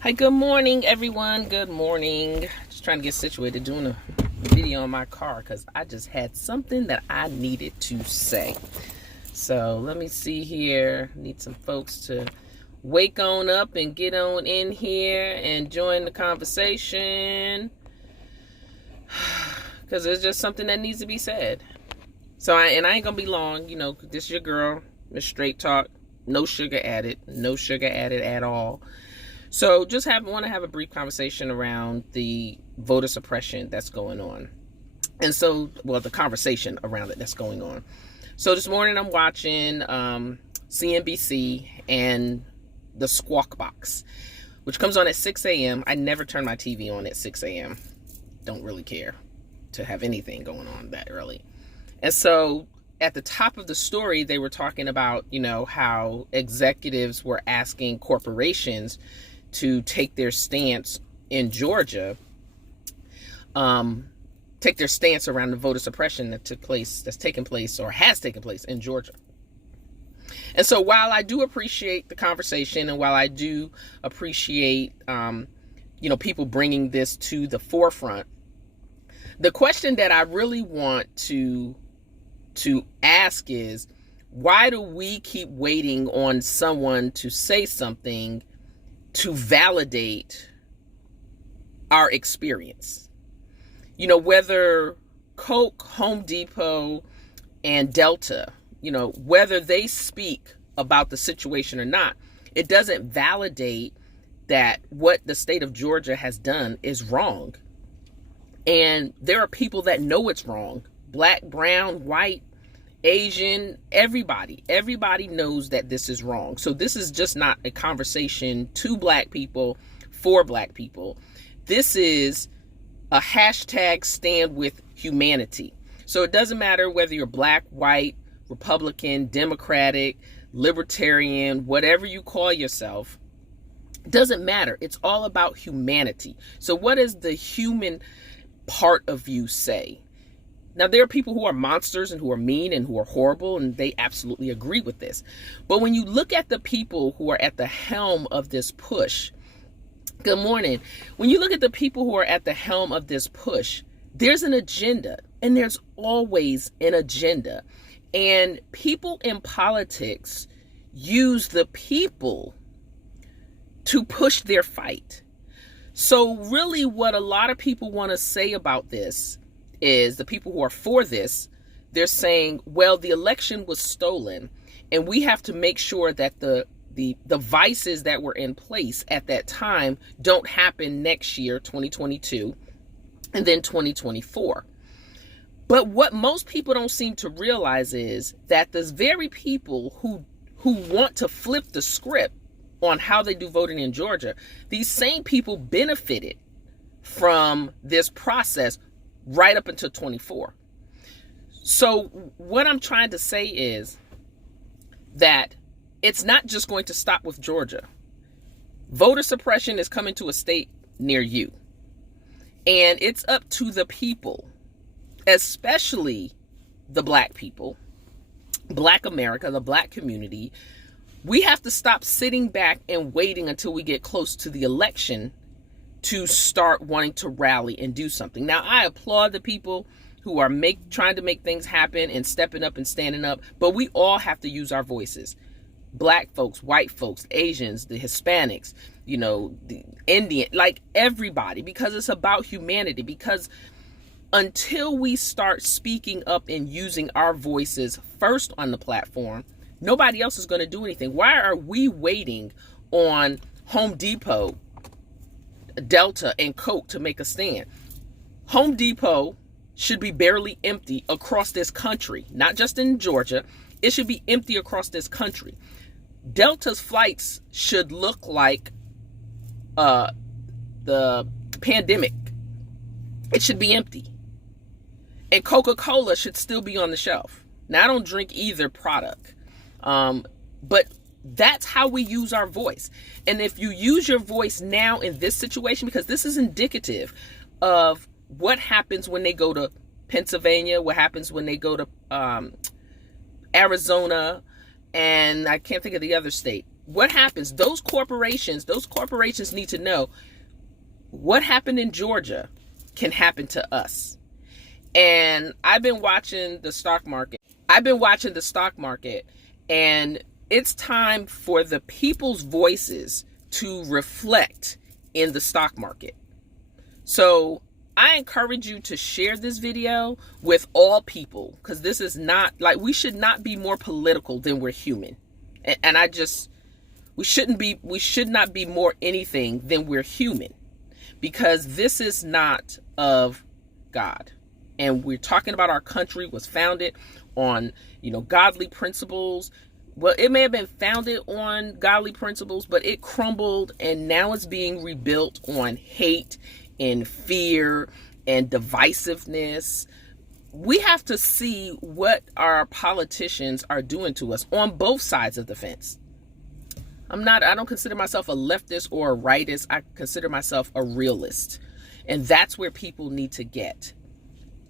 Hi, good morning, everyone. Good morning. Just trying to get situated doing a video on my car because I just had something that I needed to say. So let me see here. Need some folks to wake on up and get on in here and join the conversation because there's just something that needs to be said. So I ain't gonna be long. This is your girl, Miss Straight Talk. No sugar added. No sugar added at all. So just want to have a brief conversation around the voter suppression that's going on. And so, the conversation around it that's going on. So this morning I'm watching CNBC and the Squawk Box, which comes on at 6 a.m. I never turn my TV on at 6 a.m. Don't really care to have anything going on that early. And so at the top of the story, they were talking about, how executives were asking corporations to take their stance in Georgia, take their stance around the voter suppression that's taken place or has taken place in Georgia. And so while I do appreciate the conversation and while I do appreciate, people bringing this to the forefront, the question that I really want to ask is, why do we keep waiting on someone to say something to validate our experience? Whether Coke, Home Depot, and Delta, whether they speak about the situation or not, it doesn't validate that what the state of Georgia has done is wrong. And there are people that know it's wrong. Black, brown, white, Asian, everybody knows that this is wrong. So this is just not a conversation to Black people, for Black people. This is a hashtag stand with humanity. So it doesn't matter whether you're Black, white, Republican, Democratic, Libertarian, whatever you call yourself. It doesn't matter. It's all about humanity. So what does the human part of you say? Now, there are people who are monsters and who are mean and who are horrible, and they absolutely agree with this. But when you look at the people who are at the helm of this push, good morning. When you look at the people who are at the helm of this push, there's an agenda, and there's always an agenda. And people in politics use the people to push their fight. So really what a lot of people want to say about this is, the people who are for this, they're saying, well, the election was stolen and we have to make sure that the vices that were in place at that time don't happen next year, 2022, and then 2024. But what most people don't seem to realize is that the very people who want to flip the script on how they do voting in Georgia, these same people benefited from this process right up until 24. So what I'm trying to say is that it's not just going to stop with Georgia. Voter suppression is coming to a state near you. And it's up to the people, especially the Black people, Black America, the Black community. We have to stop sitting back and waiting until we get close to the election to start wanting to rally and do something. Now, I applaud the people who are trying to make things happen and stepping up and standing up, but we all have to use our voices. Black folks, white folks, Asians, the Hispanics, the Indian, like everybody, because it's about humanity. Because until we start speaking up and using our voices first on the platform, nobody else is going to do anything. Why are we waiting on Home Depot, Delta, and Coke to make a stand? Home Depot should be barely empty across this country, not just in Georgia. It should be empty across this country. Delta's flights should look like the pandemic. It should be empty. And Coca-Cola should still be on the shelf. Now, I don't drink either product, but that's how we use our voice. And if you use your voice now in this situation, because this is indicative of what happens when they go to Pennsylvania, what happens when they go to Arizona, and I can't think of the other state. what happens? Those corporations need to know what happened in Georgia can happen to us. And I've been watching the stock market. And it's time for the people's voices to reflect in the stock market. So I encourage you to share this video with all people, because this is not, like, we should not be more political than we're human. And we should not be more anything than we're human, because this is not of God. And we're talking about our country was founded on, godly principles. Well, it may have been founded on godly principles, but it crumbled, and now it's being rebuilt on hate and fear and divisiveness. We have to see what our politicians are doing to us on both sides of the fence. I don't consider myself a leftist or a rightist. I consider myself a realist. And that's where people need to get.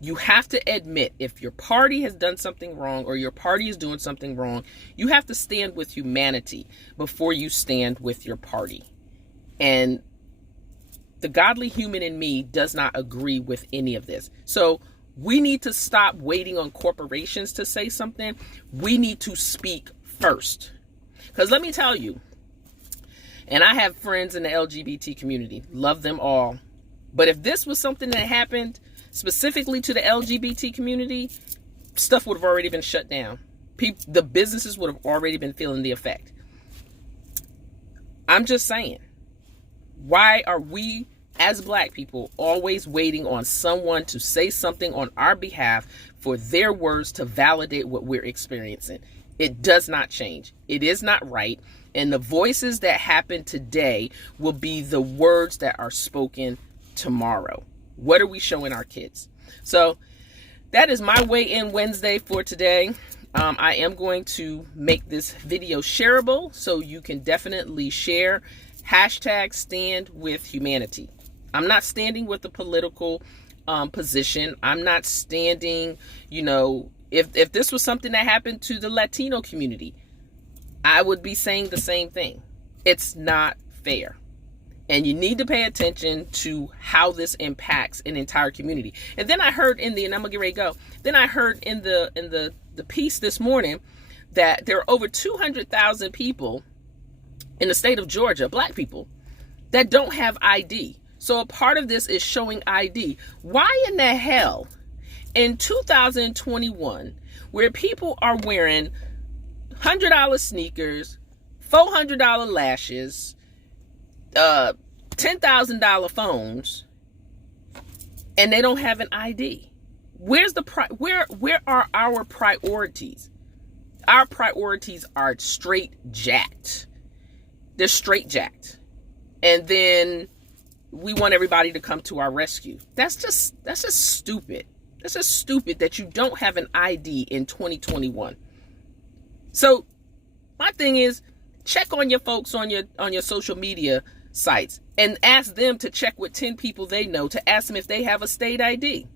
You have to admit if your party has done something wrong or your party is doing something wrong, you have to stand with humanity before you stand with your party. And the godly human in me does not agree with any of this. So we need to stop waiting on corporations to say something. We need to speak first. Because let me tell you, and I have friends in the LGBT community, love them all. But if this was something that happened specifically to the LGBT community, stuff would have already been shut down. The businesses would have already been feeling the effect. I'm just saying, why are we as Black people always waiting on someone to say something on our behalf for their words to validate what we're experiencing? It does not change. It is not right. And the voices that happen today will be the words that are spoken tomorrow. What are we showing our kids? So that is my Weigh In Wednesday for today. I am going to make this video shareable, so you can definitely share. Hashtag stand with humanity. I'm not standing with the political position. I'm not standing, if this was something that happened to the Latino community, I would be saying the same thing. It's not fair. And you need to pay attention to how this impacts an entire community. And then I heard and I'm gonna get ready to go. Then I heard in the piece this morning that there are over 200,000 people in the state of Georgia, Black people, that don't have ID. So a part of this is showing ID. Why in the hell in 2021, where people are wearing $100 sneakers, $400 lashes, $10,000 phones, and they don't have an ID? Where are our priorities? Our priorities are straight jacked. They're straight jacked. And then we want everybody to come to our rescue. That's just stupid. That's just stupid that you don't have an ID in 2021. So my thing is, check on your folks on your social media sites and ask them to check with 10 people they know to ask them if they have a state ID.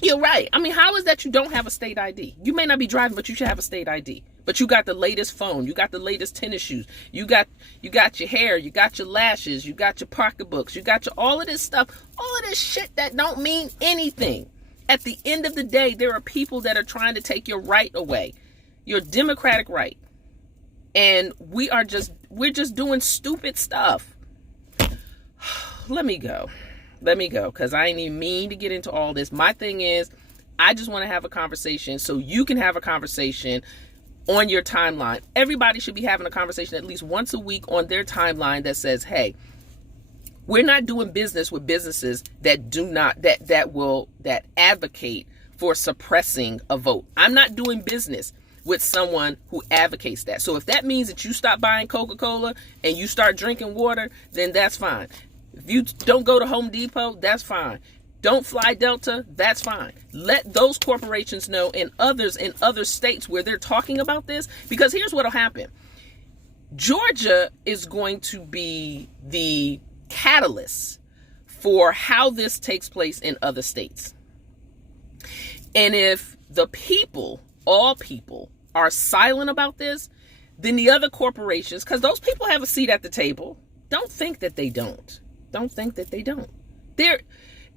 You're right. I mean, how is that you don't have a state ID? You may not be driving, but you should have a state ID. But you got the latest phone, you got the latest tennis shoes, you got your hair, you got your lashes, you got your pocketbooks, you got all of this stuff, all of this shit that don't mean anything. At the end of the day, there are people that are trying to take your right away, your democratic right. And we're just doing stupid stuff. Let me go, because I ain't even mean to get into all this. My thing is, I just want to have a conversation so you can have a conversation on your timeline. Everybody should be having a conversation at least once a week on their timeline that says, hey, we're not doing business with businesses that that advocate for suppressing a vote. I'm not doing business with someone who advocates that. So if that means that you stop buying Coca-Cola and you start drinking water, then that's fine. If you don't go to Home Depot, that's fine. Don't fly Delta, that's fine. Let those corporations know, and others in other states where they're talking about this, because here's what'll happen. Georgia is going to be the catalyst for how this takes place in other states. And if the people, all people, are silent about this, then the other corporations, because those people have a seat at the table. Don't think that they don't. Don't think that they don't.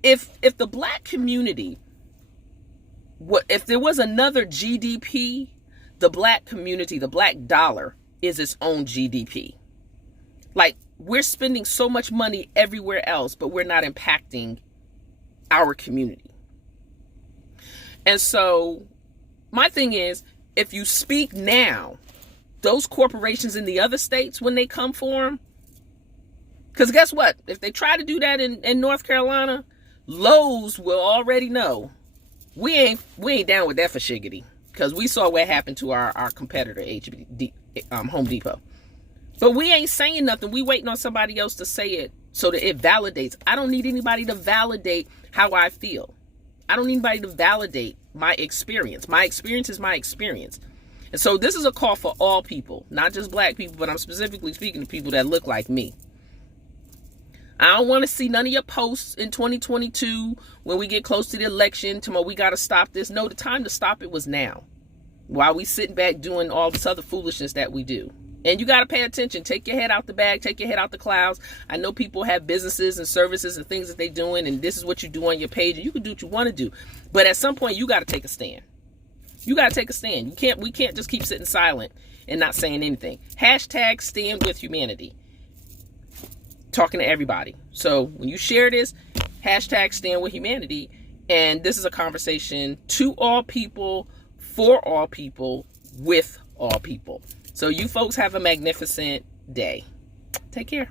If the black community, if there was another GDP, the black community, the black dollar is its own GDP. Like, we're spending so much money everywhere else, but we're not impacting our community. And so my thing is, if you speak now, those corporations in the other states, when they come for them, because guess what? If they try to do that in North Carolina, Lowe's will already know we ain't down with that for shiggity, because we saw what happened to our competitor, Home Depot. But we ain't saying nothing. We waiting on somebody else to say it so that it validates. I don't need anybody to validate how I feel. I don't need anybody to validate my experience. My experience is my experience. And so this is a call for all people, not just black people, but I'm specifically speaking to people that look like me. I don't want to see none of your posts in 2022 when we get close to the election. Tomorrow we got to stop this. No, the time to stop it was now. While we sitting back doing all this other foolishness that we do. And you got to pay attention. Take your head out the bag. Take your head out the clouds. I know people have businesses and services and things that they're doing, and this is what you do on your page, and you can do what you want to do. But at some point, you got to take a stand. You got to take a stand. We can't just keep sitting silent and not saying anything. Hashtag stand with humanity. Talking to everybody. So when you share this, hashtag stand with humanity. And this is a conversation to all people, for all people, with all people. So you folks have a magnificent day. Take care.